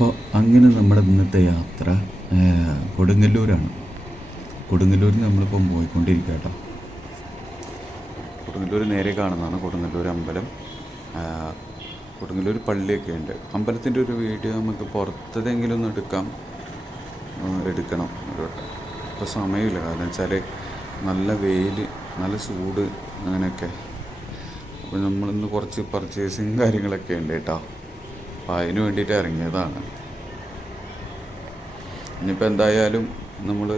അപ്പോൾ അങ്ങനെ നമ്മുടെ ഇന്നത്തെ യാത്ര കൊടുങ്ങല്ലൂരാണ്. കൊടുങ്ങല്ലൂരിൽ നമ്മളിപ്പം പോയിക്കൊണ്ടിരിക്കുക കേട്ടോ കൊടുങ്ങല്ലൂർ നേരെ കാണുന്നതാണ് കൊടുങ്ങല്ലൂർ അമ്പലം. കൊടുങ്ങല്ലൂർ പള്ളിയൊക്കെ ഉണ്ട്. അമ്പലത്തിന്റെ ഒരു വീഡിയോ നമുക്ക് പുറത്തതെങ്കിലും ഒന്ന് എടുക്കാം. എടുക്കണം. ഒരു വട്ടം ഇപ്പോൾ സമയമില്ല. കാരണം വെച്ചാൽ നല്ല വെയിൽ നല്ല ചൂട് അങ്ങനെയൊക്കെ. അപ്പോൾ നമ്മളിന്ന് കുറച്ച് പർച്ചേസിങ് കാര്യങ്ങളൊക്കെ ഉണ്ട് കേട്ടോ. അപ്പോൾ അതിന് വേണ്ടിയിട്ട് ഇറങ്ങിയതാണ്. ഇനിയിപ്പോൾ എന്തായാലും നമ്മൾ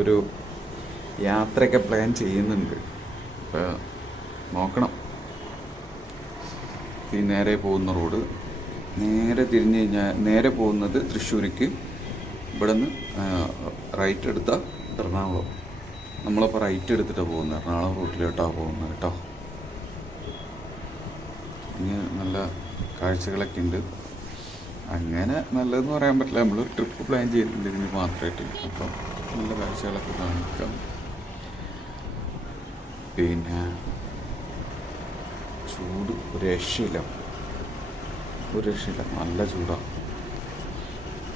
ഒരു യാത്രയൊക്കെ പ്ലാൻ ചെയ്യുന്നുണ്ട്. അപ്പോൾ നോക്കണം. ഈ നേരെ പോകുന്ന റോഡ്. നേരെ തിരിഞ്ഞ് കഴിഞ്ഞാൽ നേരെ പോകുന്നത് തൃശ്ശൂരിക്ക്. ഇവിടെ നിന്ന് റൈറ്റ് എടുത്താൽ എറണാകുളം. നമ്മളപ്പോൾ റൈറ്റ് എടുത്തിട്ടാണ് പോകുന്നത് എറണാകുളം റൂട്ടിലോട്ടാണ് പോകുന്നത് കേട്ടോ. ഇനി നല്ല കാഴ്ചകളൊക്കെ ഉണ്ട്. അങ്ങനെ നല്ലതെന്ന് പറയാൻ പറ്റില്ല. നമ്മളൊരു ട്രിപ്പ് പ്ലാൻ ചെയ്തിട്ടുണ്ട്. ഇതിന് മാത്രമായിട്ട് അപ്പം നല്ല കാഴ്ചകളൊക്കെ കാണിക്കാം. പിന്നെ ചൂട്. ഒരു രക്ഷയില്ല. ഒരു രക്ഷയില്ല. നല്ല ചൂടാണ്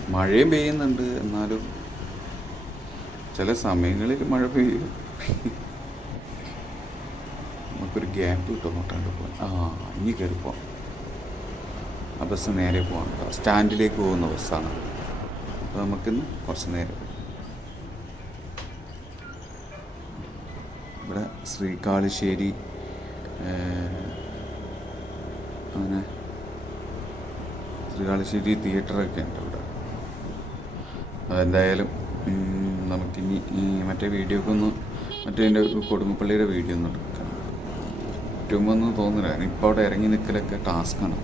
മഴയും പെയ്യുന്നുണ്ട്. എന്നാലും ചില സമയങ്ങളിൽ മഴ പെയ്യും. നമുക്കൊരു ഗ്യാപ്പ് കിട്ടും അങ്ങോട്ടാണ്ട് പോകാൻ. ആ ഇനി കയറി പോവാം. ആ ബസ് നേരെ പോകാം കേട്ടോ സ്റ്റാൻഡിലേക്ക് പോകുന്ന ബസ്സാണ് അപ്പോൾ നമുക്കിന്ന് കുറച്ച് നേരം ഇവിടെ ശ്രീകാളിശ്ശേരി അങ്ങനെ ശ്രീകാളിശ്ശേരി തിയേറ്ററൊക്കെ ഉണ്ട് ഇവിടെ. അതെന്തായാലും നമുക്കിനി മറ്റേ വീഡിയോക്ക് ഒന്ന് മറ്റേ എന്റെ കൊടുങ്ങപ്പള്ളിയുടെ വീഡിയോ ഒന്ന് എടുക്കാം. ഏറ്റവും ഒന്നും തോന്നുന്നില്ല. കാരണം ഇപ്പോൾ അവിടെ ഇറങ്ങി നിൽക്കലൊക്കെ ടാസ്ക്കാണ്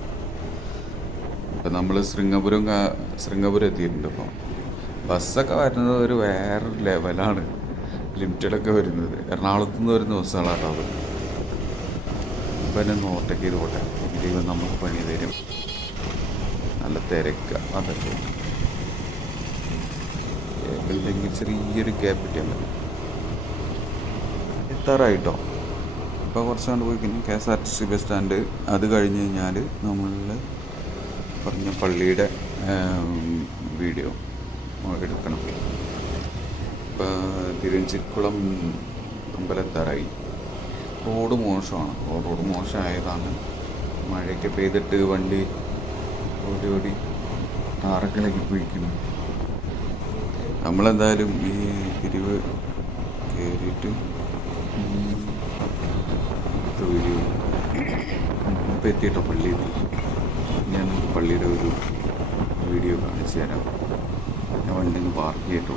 ഇപ്പം നമ്മൾ ശൃംഗപുരം ശൃംഗപുരം എത്തിയിട്ടുണ്ട് ഇപ്പോൾ ബസ്സൊക്കെ വരുന്നത് ഒരു വേറെ ലെവലാണ് ലിമിറ്റഡൊക്കെ വരുന്നത്. എറണാകുളത്ത് നിന്ന് വരുന്ന ബസ്സുകളാണ് കേട്ടോ അത്. ഇപ്പം എന്നെ ഒന്ന് ഓവർടേക്ക് ചെയ്ത് പോട്ടെ ഇല്ലെങ്കിൽ നമുക്ക് പണി തരും. നല്ല തിരക്ക്. അതൊക്കെ ഇല്ലെങ്കിൽ ചെറിയൊരു ഗ്യാപ്പ് കിട്ടിയാൽ മതി. എത്താറായിട്ടോ? ഇപ്പോൾ കുറച്ചാണ്ട് പോയി. കഴിഞ്ഞാൽ K S R T C bus stand അത് കഴിഞ്ഞ് കഴിഞ്ഞാൽ നമ്മൾ പറഞ്ഞ പള്ളിയുടെ വീഡിയോ എടുക്കണം. ഇപ്പോൾ തിരുവഞ്ചിക്കുളം അമ്പലത്താറായി. റോഡ് മോശമാണ്. റോഡ് മോശമായതാണ്. മഴയൊക്കെ പെയ്തിട്ട് വണ്ടി ഓടി ഓടി ടാറക്കിളക്കി പോയിക്കുന്നു നമ്മളെന്തായാലും ഈ തിരിവ് കയറിയിട്ട് വീഡിയോ ഇപ്പം എത്തിയിട്ടോ പള്ളി എത്തി ഞാൻ പള്ളിയുടെ ഒരു വീഡിയോ കാണിച്ചു തരാം. ഞാൻ വണ്ടി ഒന്ന് പാർക്ക് ചെയ്തിട്ടോ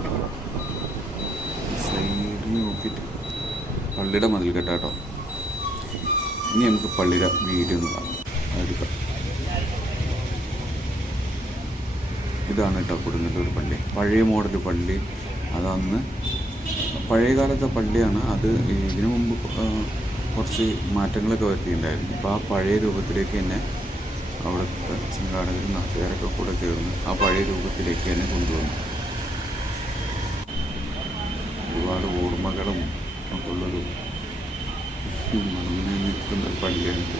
സൈഡിൽ നോക്കിയിട്ട് പള്ളിയുടെ മതിൽ കെട്ടാട്ടോ ഇനി നമുക്ക് പള്ളിയുടെ വീഡിയോ ഒന്ന് കാണാം. ഇതാണ് കേട്ടോ കൊടുങ്ങല്ലൂർ പള്ളി. പഴയ മോഡൽ പള്ളി. അതന്ന് പഴയ കാലത്തെ പള്ളിയാണ്. അത് ഇതിനു മുമ്പ് കുറച്ച് മാറ്റങ്ങളൊക്കെ വരുത്തിയിട്ടുണ്ടായിരുന്നു. അപ്പോൾ ആ പഴയ രൂപത്തിലേക്ക് തന്നെ അവിടുത്തെ സംഘാടകരും നാട്ടുകാരൊക്കെ കൂടെ ചേർന്ന് ആ പഴയ രൂപത്തിലേക്ക് തന്നെ കൊണ്ടുവന്നു. ഒരുപാട് ഓർമ്മകളും ഒക്കെ ഉള്ളൊരു മണമിൽ നിൽക്കുന്ന പള്ളിയാണിത്.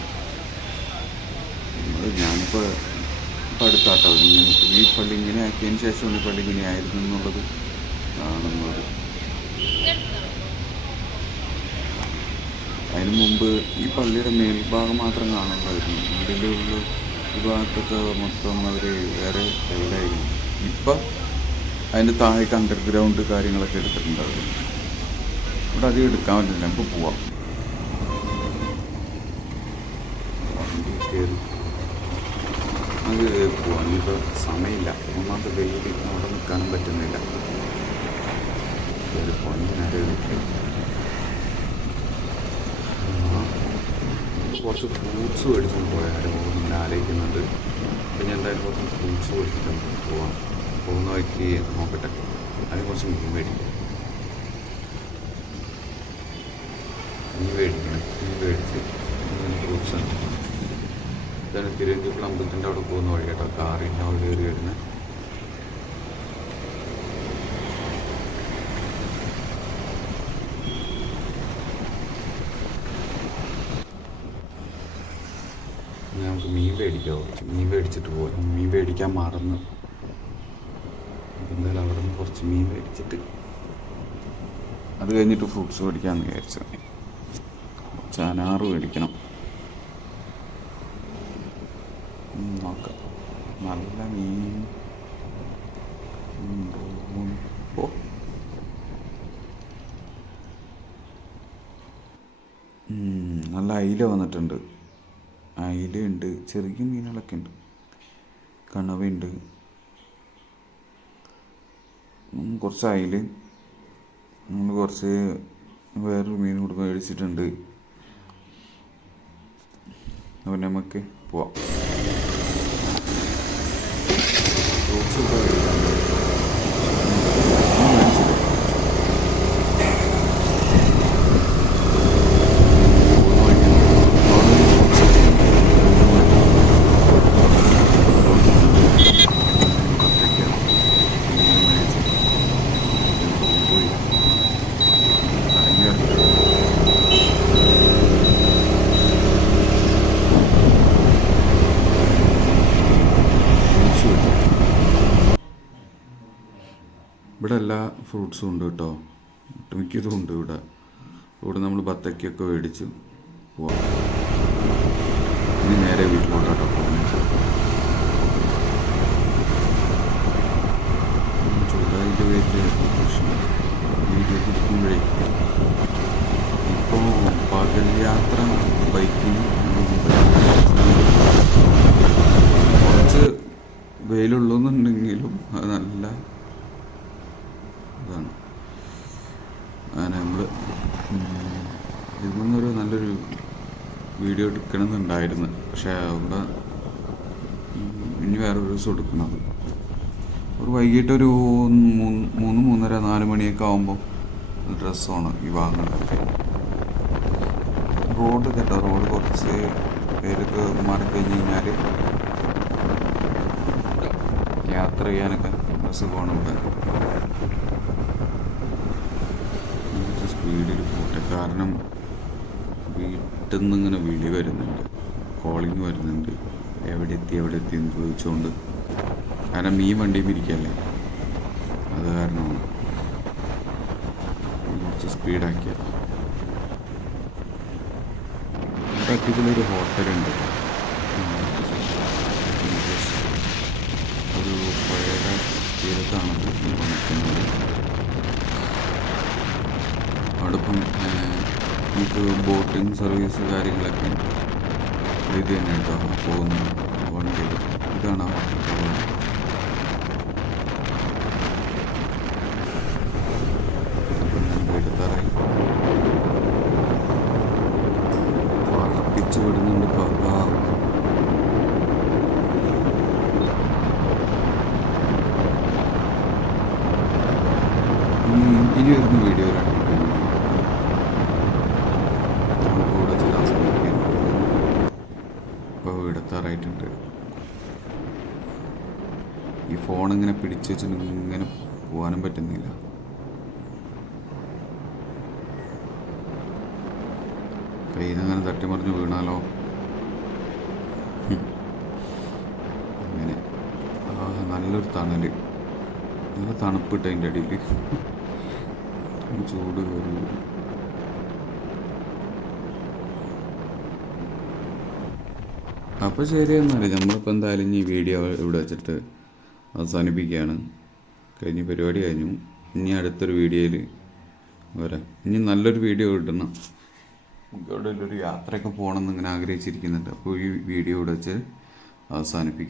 നമ്മൾ ഞാനിപ്പോൾ ഇപ്പോൾ അടുത്താട്ടോ. ഈ പള്ളി ഇങ്ങനെ ആക്കിയതിന് ശേഷം ഈ പള്ളി ഇങ്ങനെ ആയിരുന്നു എന്നുള്ളത് കാണുന്നത്. അതിനു മുമ്പ് ഈ പള്ളിയുടെ മേൽഭാഗം മാത്രം കാണുള്ളായിരുന്നു ഇതിലുള്ള ഈ ഭാഗത്തൊക്കെ മൊത്തം അവർ വേറെ ലെവലായിരുന്നു ഇപ്പം അതിന്റെ താഴേക്ക് അണ്ടർഗ്രൗണ്ട് കാര്യങ്ങളൊക്കെ എടുത്തിട്ടുണ്ടാവും ഇവിടെ അധികം എടുക്കാൻ പറ്റില്ല. നമുക്ക് പോവാം. അത് പോവാം. ഇനിയിപ്പോൾ സമയമില്ല. ഒന്നാമത്തെ വെയിൽ അവിടെ നിൽക്കാനും പറ്റുന്നില്ല. കയറി പോകാൻ നേരെ കുറച്ച് ഫ്രൂട്ട്സ് മേടിച്ചുകൊണ്ട് പോയായിരുന്നു. ഇങ്ങനെ ആലോചിക്കുന്നുണ്ട്. പിന്നെ എന്തായാലും കുറച്ച് ഫ്രൂട്ട്സ് മേടിച്ചിട്ട് നമുക്ക് പോവാം. പോകുന്ന വഴിക്ക് നോക്കട്ടെ. അതിന് കുറച്ച് മീൻ മേടിക്കും. മീൻ മേടിക്കണം. മീൻ മേടിച്ച് ഫ്രൂട്ട്സ് ഉണ്ട് ഇതാണ് തിരുവനന്തപുരം അമ്പലത്തിന്റെ അവിടെ പോകുന്ന വഴി കേട്ടോ. കാറിന്റെ അവിടെ കയറി വരുന്നത്. നമുക്ക് മീൻ കുറച്ച് മീൻ മേടിച്ചിട്ട് പോകാം മീൻ മേടിക്കാൻ മറന്നു. എന്തായാലും അവിടെ നിന്ന് കുറച്ച് മീൻ മേടിച്ചിട്ട് അത് കഴിഞ്ഞിട്ട് ഫ്രൂട്ട്സ് മേടിക്കാമെന്ന് വിചാരിച്ചു. കുറച്ച് അനാറ് മേടിക്കണം നോക്കാം. നല്ല മീൻ. നല്ല അയില വന്നിട്ടുണ്ട്. അയിലയുണ്ട് ചെറിയ മീനുകളൊക്കെ ഉണ്ട്. കണവയുണ്ട് കുറച്ച് അയില. നമ്മൾ കുറച്ച് വേറൊരു മീൻ കൂടി മേടിച്ചിട്ടുണ്ട്. അപ്പോൾ നമുക്ക് പോവാം ഫ്രൂട്ട്സ് ഒക്കെ മേടിക്കാനുണ്ട്. ഒന്നും മേടിച്ചില്ല. പോകുന്ന വഴിക്ക് അവിടെ ഒരു fruits ഒക്കെ ഉണ്ട്. പത്തയ്ക്ക, മീൻ മേടിച്ച് പോയി കറങ്ങി ഇറങ്ങി ഫ്രൂട്ട്സ് കിട്ടും ഇവിടെ എല്ലാ ഫ്രൂട്ട്സും ഉണ്ട് കേട്ടോ. ഒട്ടുമിക്കതും ഉണ്ട് ഇവിടെ. ഇവിടെ നമ്മൾ ബത്തക്കൊക്കെ മേടിച്ചു പോവാം. ഇനി നേരെ വീട്ടിലോട്ടാട്ടോ പോകുന്നത് പേരിൽ വലിയ പ്രശ്നം. വീഡിയോ പിടിക്കുമ്പോഴേ ഇപ്പോൾ പകൽ യാത്ര ബൈക്കിന് കുറച്ച് വെയിലുള്ളൂന്നുണ്ടെങ്കിലും അത് നല്ല ഇതാണ് അങ്ങനെ നമ്മൾ ഇതിൽ നിന്നൊരു നല്ലൊരു വീഡിയോ എടുക്കണമെന്നുണ്ടായിരുന്നു പക്ഷേ അവിടെ ഇനി വേറൊരു ദിവസം എടുക്കണം. ഒരു വൈകിട്ടൊരു മൂന്ന് മൂന്ന് മൂന്നര നാല് മണിയൊക്കെ ആകുമ്പോൾ ഡ്രസ്സാണ് ഈ വാങ്ങണതൊക്കെ റോഡ് കേട്ടോ റോഡ് കുറച്ച് പേരൊക്കെ മാറിക്കഴിഞ്ഞ് കഴിഞ്ഞാൽ യാത്ര ചെയ്യാനൊക്കെ സുഖമാണ് ഇവിടെ. സ്പീഡിൽ പോട്ടെ കാരണം വീട്ടിൽ നിന്ന് ഇങ്ങനെ വിളി വരുന്നുണ്ട്. കോളിങ് വരുന്നുണ്ട്. എവിടെ എത്തി എവിടെ എത്തി എന്ന് ചോദിച്ചുകൊണ്ട് കാരണം മീൻ വണ്ടിയും ഇരിക്കല്ലേ? അത് കാരണമാണ്. കുറച്ച് സ്പീഡാക്കിയ അടിപൊളിയൊരു ഹോട്ടലുണ്ട്. ഒരു പുഴയുടെ തീരത്താണ് ഈ പണിക്കുന്നത് അവിടെ ഇപ്പം നമുക്ക് ബോട്ടിങ് സർവീസ് കാര്യങ്ങളൊക്കെ ഉണ്ട് ഇത് തന്നെ കേട്ടോ പോകുന്നു വണ്ടി ഇതാണ്? ആ വണ്ടി പോകുന്നത് അപ്പം ഞാൻ എടുത്താറായി പറപ്പിച്ച് വിടുന്നുണ്ട് പാപ്പാ ഇനി ഇനി വരുന്ന വീഡിയോ ഒരു അടിപൊളി വീഡിയോ നമുക്ക് കൂടെ ചെല്ലാൻ ശ്രമിക്കാൻ ഇപ്പോൾ എടുത്താറായിട്ടുണ്ട്. ഈ ഫോൺ ഇങ്ങനെ പിടിച്ചു വെച്ച് ഇങ്ങനെ പോകാനും പറ്റുന്നില്ല. കയ്യിൽ നിന്ന് അങ്ങനെ തട്ടിമറിഞ്ഞ് വീണാലോ. അങ്ങനെ. നല്ലൊരു തണൽ നല്ല തണുപ്പിട്ട് അതിന്റെ അടിയിൽ ചൂട് കയറി അപ്പോൾ ശരി എന്നാൽ നമ്മളിപ്പോൾ എന്തായാലും ഈ വീഡിയോ ഇവിടെ വെച്ചിട്ട് അവസാനിപ്പിക്കുകയാണ്. കഴിഞ്ഞ പരിപാടി കഴിഞ്ഞു. ഇനി അടുത്തൊരു വീഡിയോയിൽ വരാം. ഇനി നല്ലൊരു വീഡിയോ കിട്ടണം. ഇവിടെ ഒരു യാത്രയൊക്കെ പോകണം എന്ന് ഇങ്ങനെ ആഗ്രഹിച്ചിരിക്കുന്നുണ്ട്. അപ്പോൾ ഈ വീഡിയോ ഇവിടെ വെച്ച് അവസാനിപ്പിക്കുക